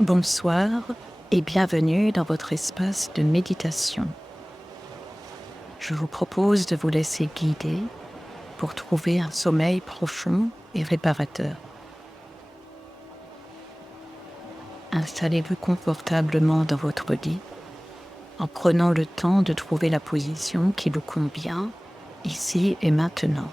Bonsoir et bienvenue dans votre espace de méditation. Je vous propose de vous laisser guider pour trouver un sommeil profond et réparateur. Installez-vous confortablement dans votre lit en prenant le temps de trouver la position qui vous convient ici et maintenant.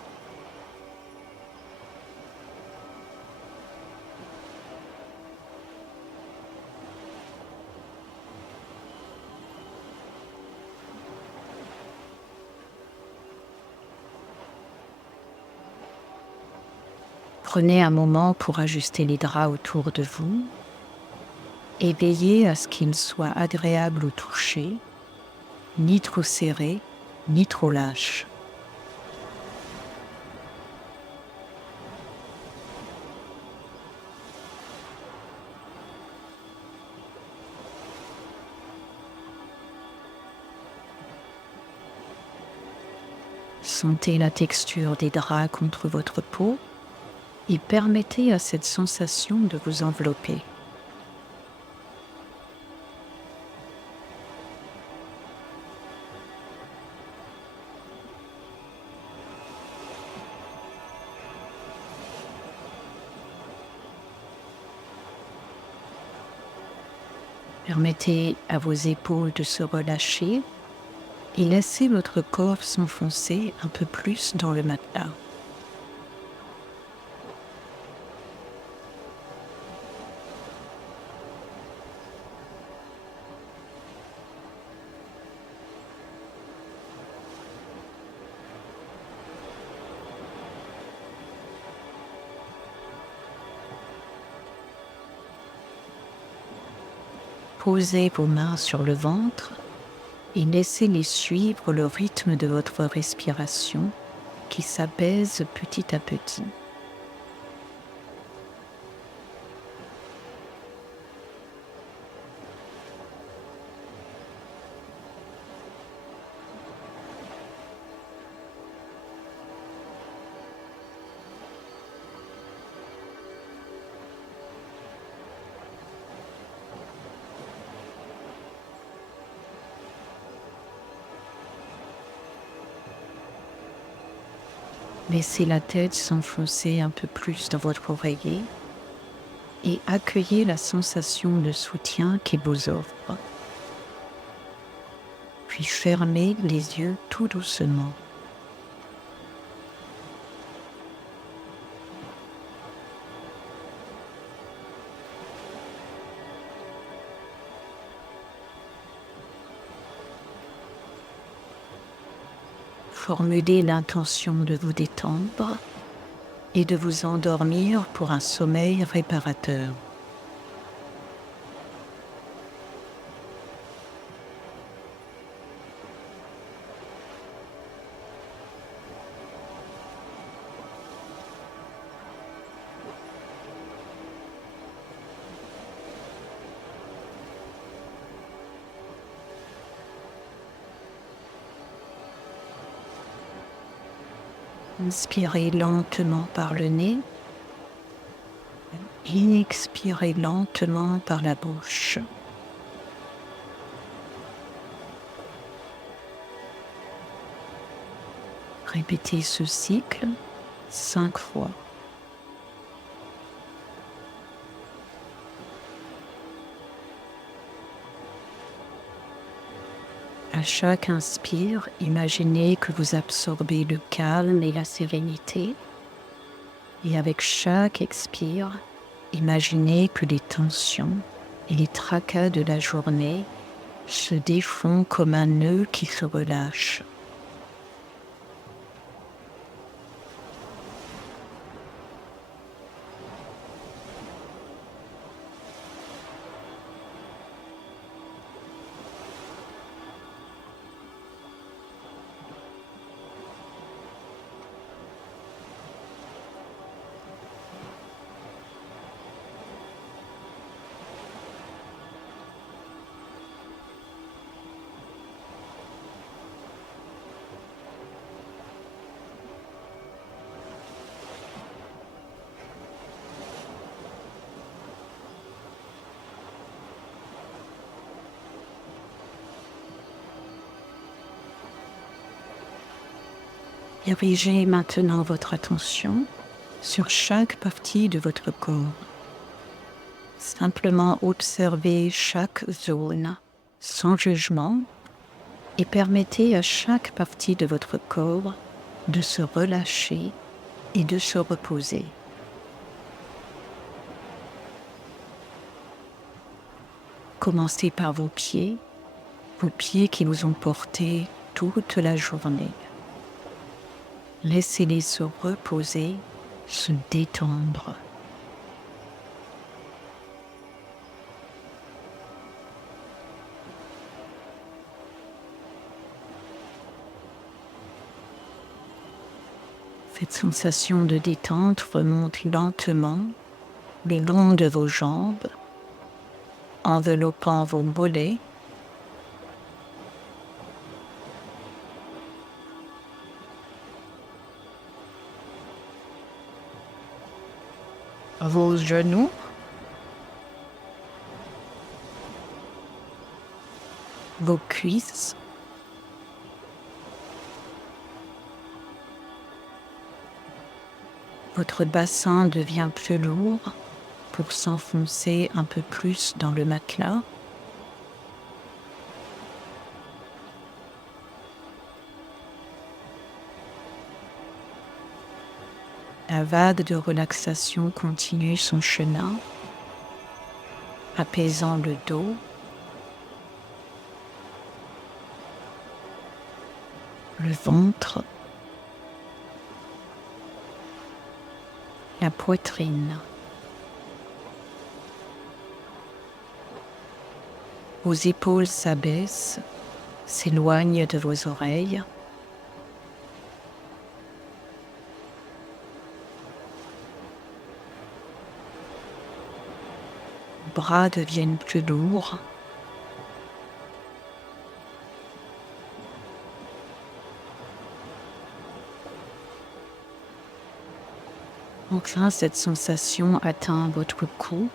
Prenez un moment pour ajuster les draps autour de vous et veillez à ce qu'ils soient agréables au toucher, ni trop serrés, ni trop lâches. Sentez la texture des draps contre votre peau et permettez à cette sensation de vous envelopper. Permettez à vos épaules de se relâcher et laissez votre corps s'enfoncer un peu plus dans le matelas. Posez vos mains sur le ventre et laissez-les suivre le rythme de votre respiration qui s'apaise petit à petit. Laissez la tête s'enfoncer un peu plus dans votre oreiller et accueillez la sensation de soutien qu'il vous offre. Puis fermez les yeux tout doucement. Formulez l'intention de vous détendre et de vous endormir pour un sommeil réparateur. Inspirez lentement par le nez et expirez lentement par la bouche. Répétez ce cycle 5 fois. À chaque inspire, imaginez que vous absorbez le calme et la sérénité. Et avec chaque expire, imaginez que les tensions et les tracas de la journée se défont comme un nœud qui se relâche. Dirigez maintenant votre attention sur chaque partie de votre corps. Simplement observez chaque zone sans jugement et permettez à chaque partie de votre corps de se relâcher et de se reposer. Commencez par vos pieds qui vous ont porté toute la journée. Laissez-les se reposer, se détendre. Cette sensation de détente remonte lentement le long de vos jambes, enveloppant vos mollets, vos genoux, vos cuisses, votre bassin devient plus lourd pour s'enfoncer un peu plus dans le matelas. La vague de relaxation continue son chemin, apaisant le dos, le ventre, la poitrine. Vos épaules s'abaissent, s'éloignent de vos oreilles. Vos bras deviennent plus lourds. Enfin, cette sensation atteint votre cou,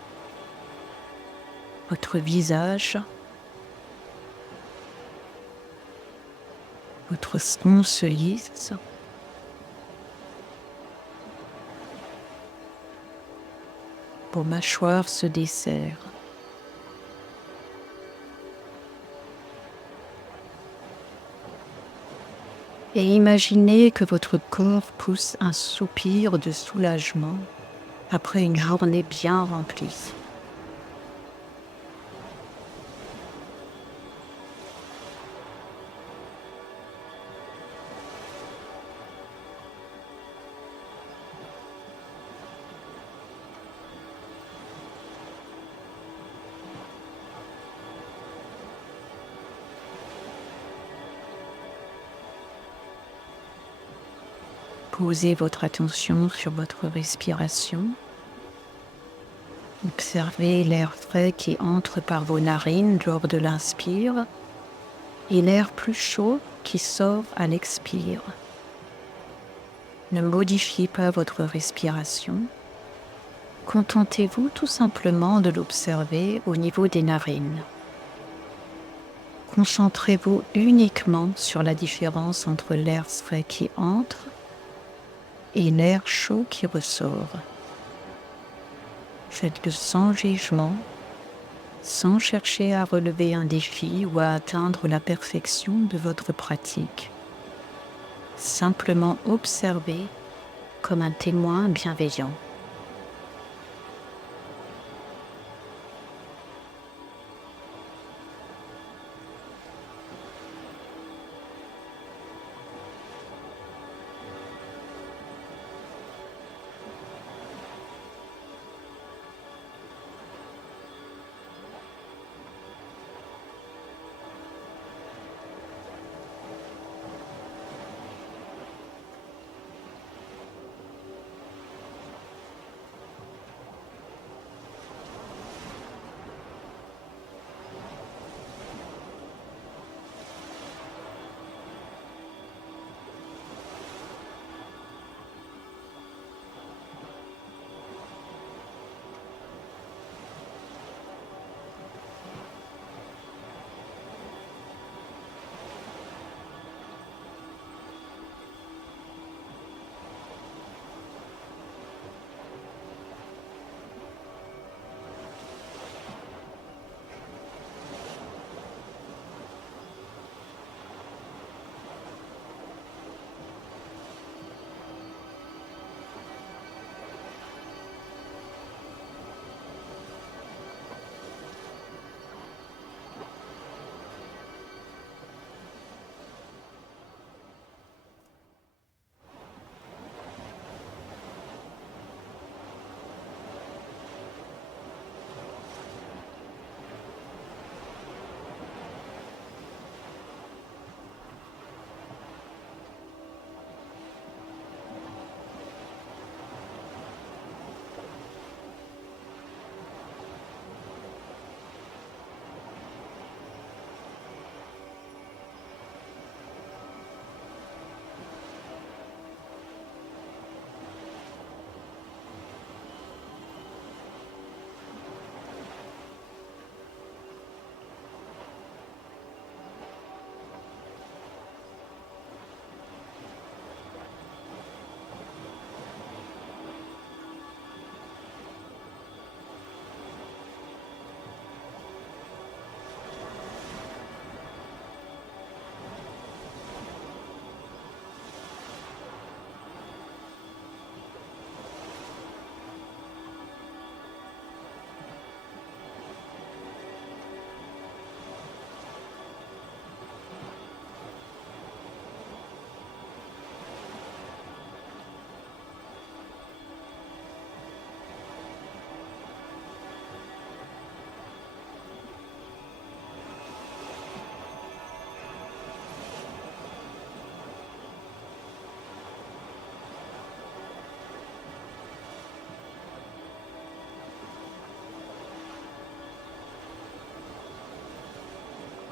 votre visage, votre front se lisse. Vos mâchoires se desserrent. Et imaginez que votre corps pousse un soupir de soulagement après une journée bien remplie. Posez votre attention sur votre respiration. Observez l'air frais qui entre par vos narines lors de l'inspire et l'air plus chaud qui sort à l'expire. Ne modifiez pas votre respiration. Contentez-vous tout simplement de l'observer au niveau des narines. Concentrez-vous uniquement sur la différence entre l'air frais qui entre et l'air chaud qui ressort. Faites-le sans jugement, sans chercher à relever un défi ou à atteindre la perfection de votre pratique. Simplement observez comme un témoin bienveillant.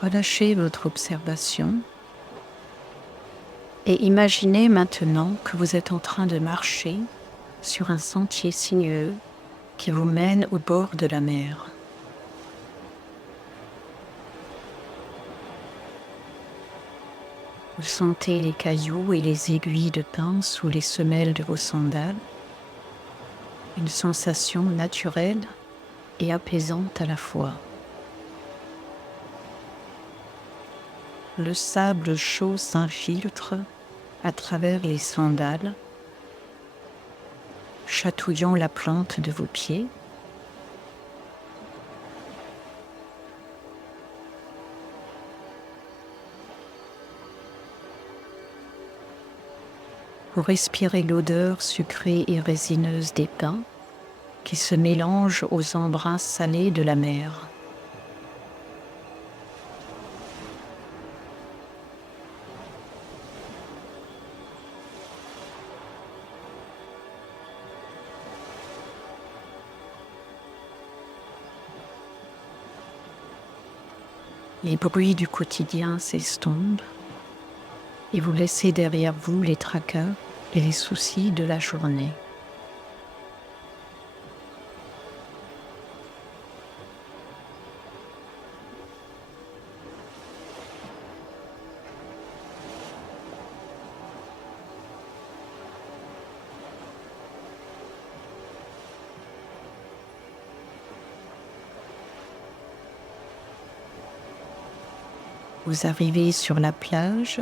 Relâchez votre observation et imaginez maintenant que vous êtes en train de marcher sur un sentier sinueux qui vous mène au bord de la mer. Vous sentez les cailloux et les aiguilles de pin sous les semelles de vos sandales, une sensation naturelle et apaisante à la fois. Le sable chaud s'infiltre à travers les sandales, chatouillant la plante de vos pieds. Vous respirez l'odeur sucrée et résineuse des pins qui se mélangent aux embruns salés de la mer. Les bruits du quotidien s'estompent et vous laissez derrière vous les tracas et les soucis de la journée. Vous arrivez sur la plage,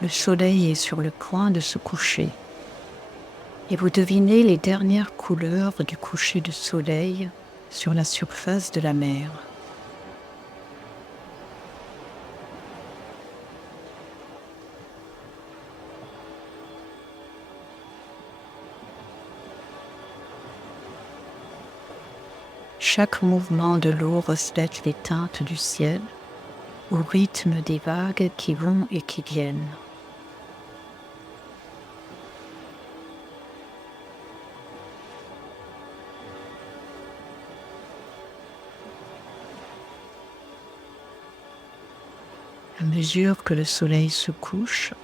le soleil est sur le point de se coucher et vous devinez les dernières couleurs du coucher de soleil sur la surface de la mer. Chaque mouvement de l'eau reflète les teintes du ciel au rythme des vagues qui vont et qui viennent. À mesure que le soleil se couche,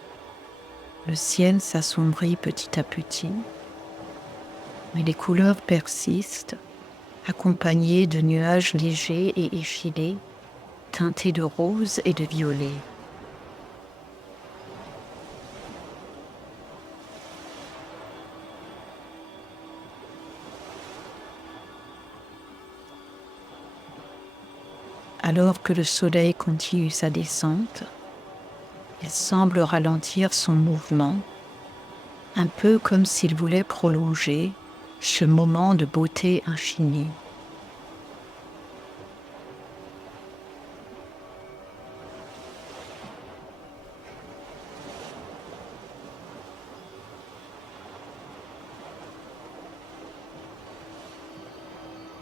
le ciel s'assombrit petit à petit, mais les couleurs persistent, accompagnées de nuages légers et effilés, teintés de rose et de violet. Alors que le soleil continue sa descente, il semble ralentir son mouvement, un peu comme s'il voulait prolonger ce moment de beauté infinie.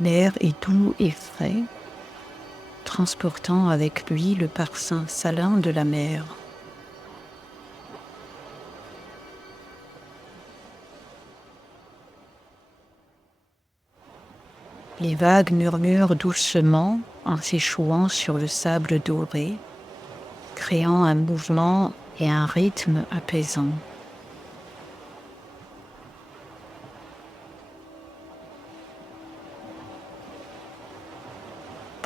L'air est doux et frais, transportant avec lui le parfum salin de la mer. Les vagues murmurent doucement en s'échouant sur le sable doré, créant un mouvement et un rythme apaisant.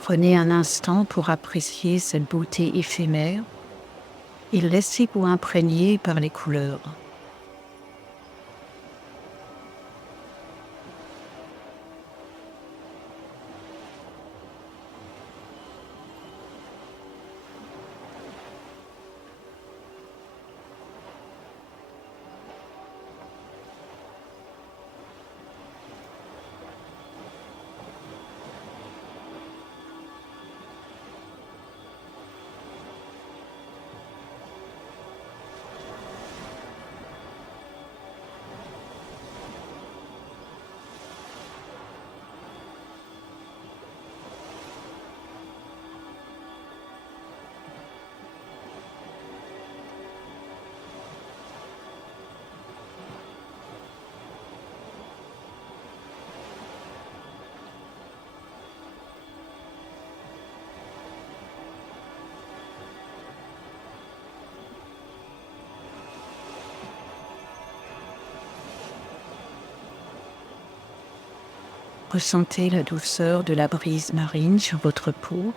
Prenez un instant pour apprécier cette beauté éphémère et laissez-vous imprégner par les couleurs. Ressentez la douceur de la brise marine sur votre peau,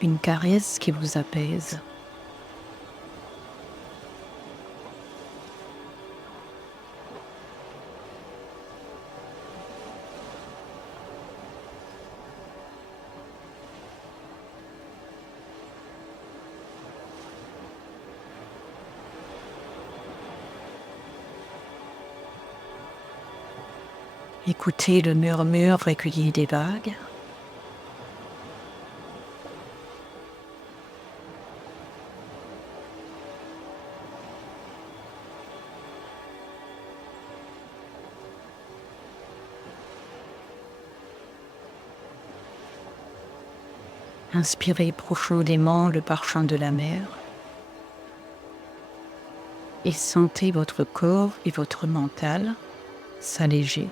une caresse qui vous apaise. Écoutez le murmure régulier des vagues. Inspirez profondément le parfum de la mer et sentez votre corps et votre mental s'alléger.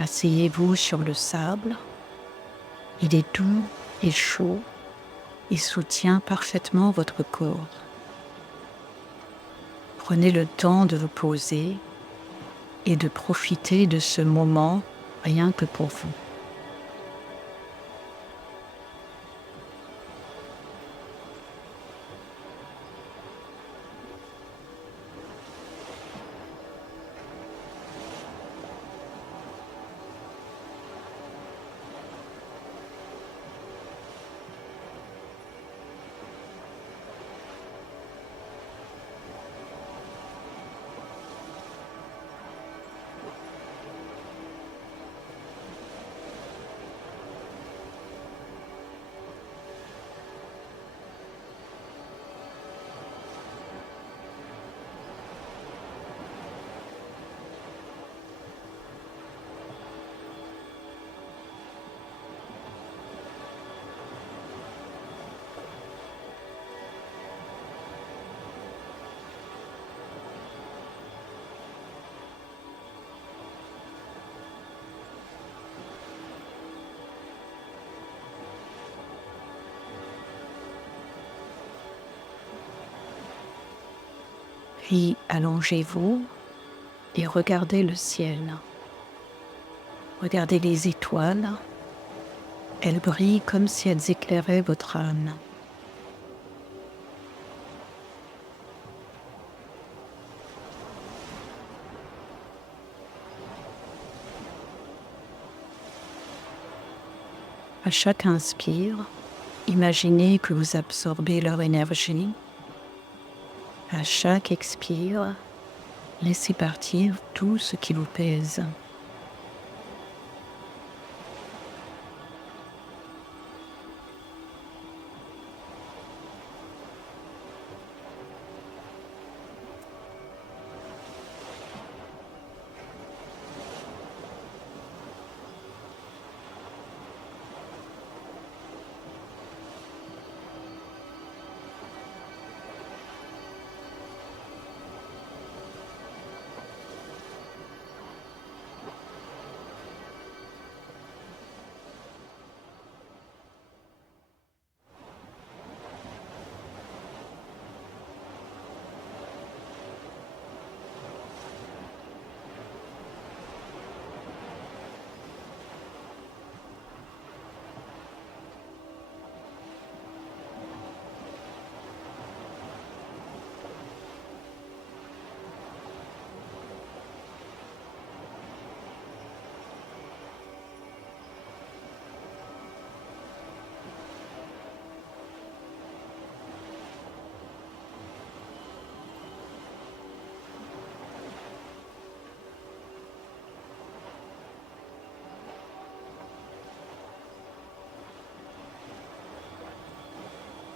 Asseyez-vous sur le sable. Il est doux et chaud et soutient parfaitement votre corps. Prenez le temps de vous poser et de profiter de ce moment rien que pour vous. Puis allongez-vous et regardez le ciel. Regardez les étoiles. Elles brillent comme si elles éclairaient votre âme. À chaque inspire, imaginez que vous absorbez leur énergie. À chaque expire, laissez partir tout ce qui vous pèse.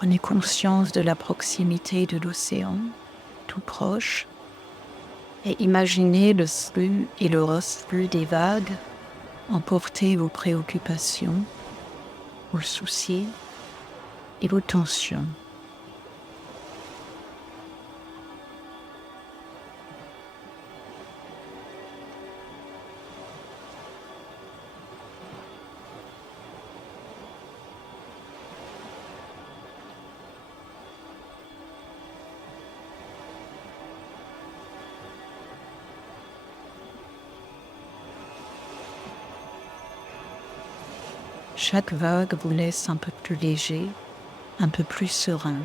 Prenez conscience de la proximité de l'océan, tout proche, et imaginez le flux et le reflux des vagues emporter vos préoccupations, vos soucis et vos tensions. Chaque vague vous laisse un peu plus léger, un peu plus serein.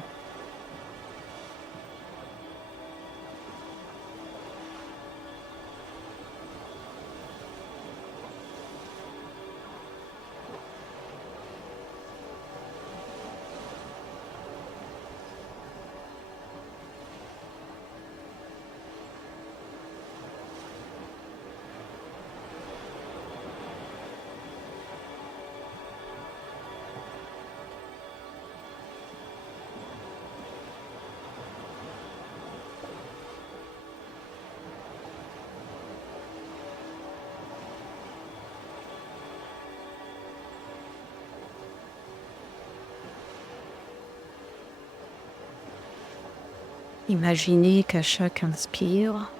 Imaginez qu'à chaque inspire,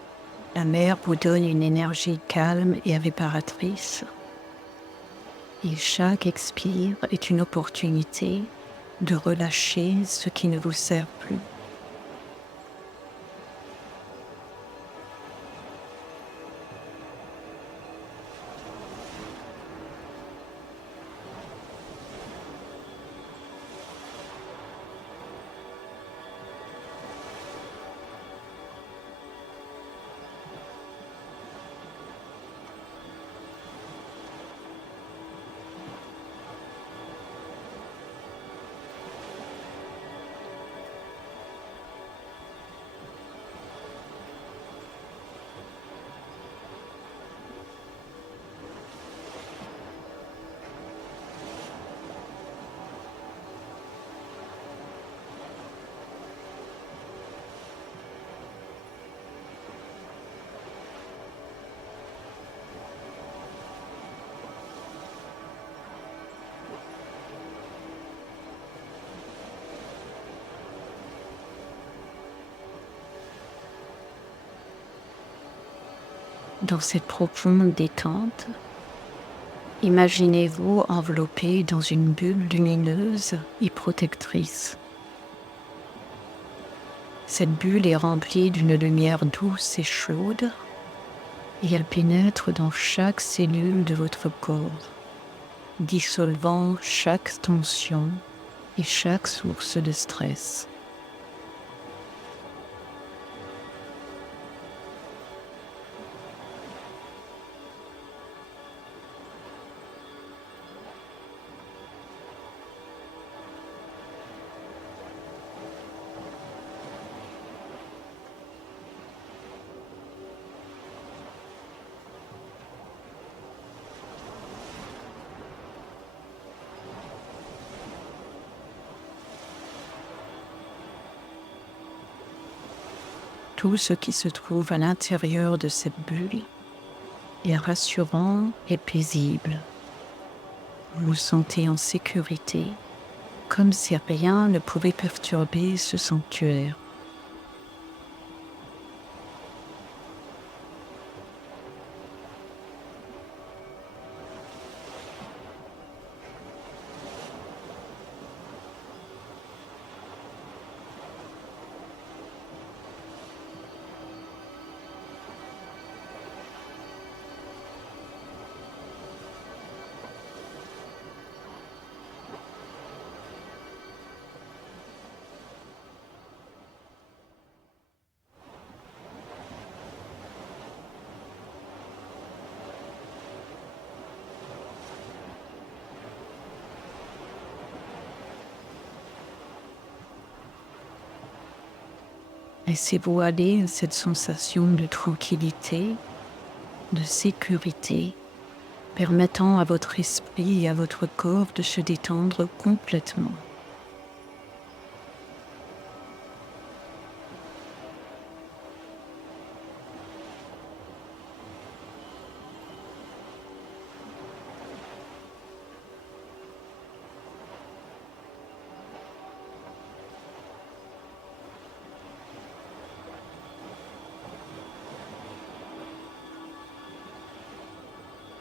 la mer vous donne une énergie calme et réparatrice. Et chaque expire est une opportunité de relâcher ce qui ne vous sert plus. Dans cette profonde détente, imaginez-vous enveloppé dans une bulle lumineuse et protectrice. Cette bulle est remplie d'une lumière douce et chaude et elle pénètre dans chaque cellule de votre corps, dissolvant chaque tension et chaque source de stress. Tout ce qui se trouve à l'intérieur de cette bulle est rassurant et paisible. Vous vous sentez en sécurité, comme si rien ne pouvait perturber ce sanctuaire. Laissez-vous aller à cette sensation de tranquillité, de sécurité, permettant à votre esprit et à votre corps de se détendre complètement.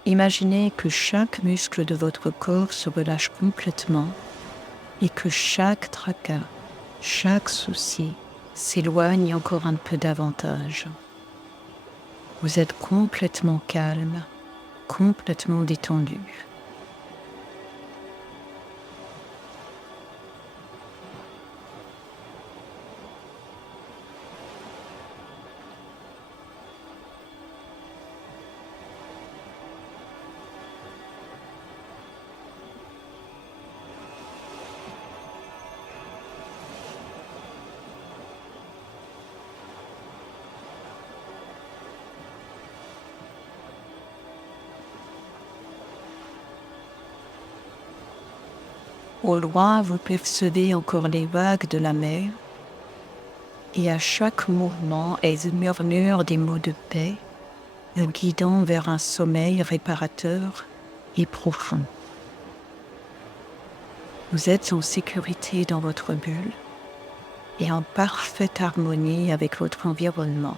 Imaginez que chaque muscle de votre corps se relâche complètement et que chaque tracas, chaque souci s'éloigne encore un peu davantage. Vous êtes complètement calme, complètement détendu. Au loin, vous percevez encore les vagues de la mer, et à chaque mouvement, elles murmurent des mots de paix, vous guidant vers un sommeil réparateur et profond. Vous êtes en sécurité dans votre bulle et en parfaite harmonie avec votre environnement.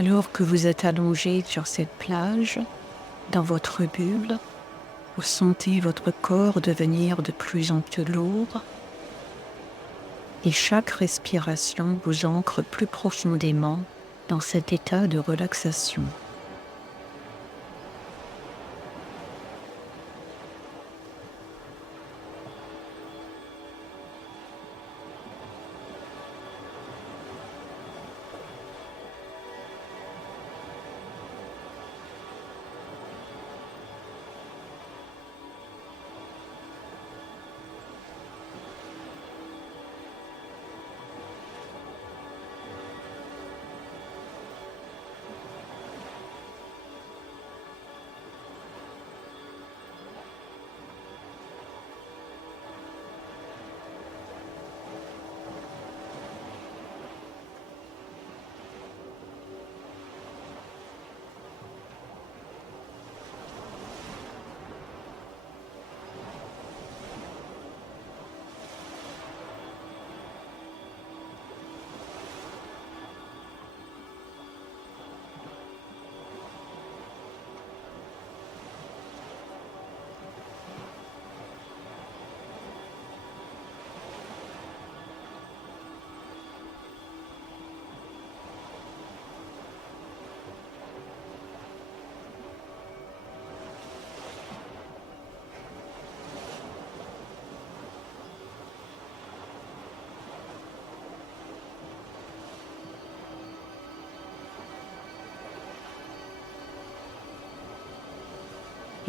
Alors que vous êtes allongé sur cette plage, dans votre bulle, vous sentez votre corps devenir de plus en plus lourd et chaque respiration vous ancre plus profondément dans cet état de relaxation.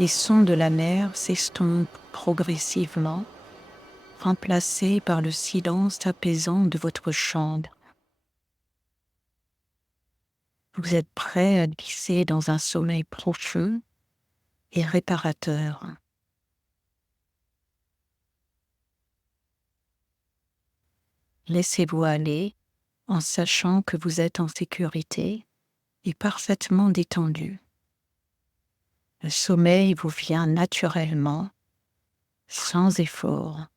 Les sons de la mer s'estompent progressivement, remplacés par le silence apaisant de votre chambre. Vous êtes prêt à glisser dans un sommeil profond et réparateur. Laissez-vous aller en sachant que vous êtes en sécurité et parfaitement détendu. Le sommeil vous vient naturellement, sans effort.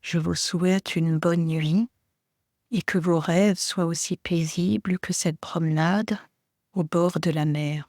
Je vous souhaite une bonne nuit et que vos rêves soient aussi paisibles que cette promenade au bord de la mer.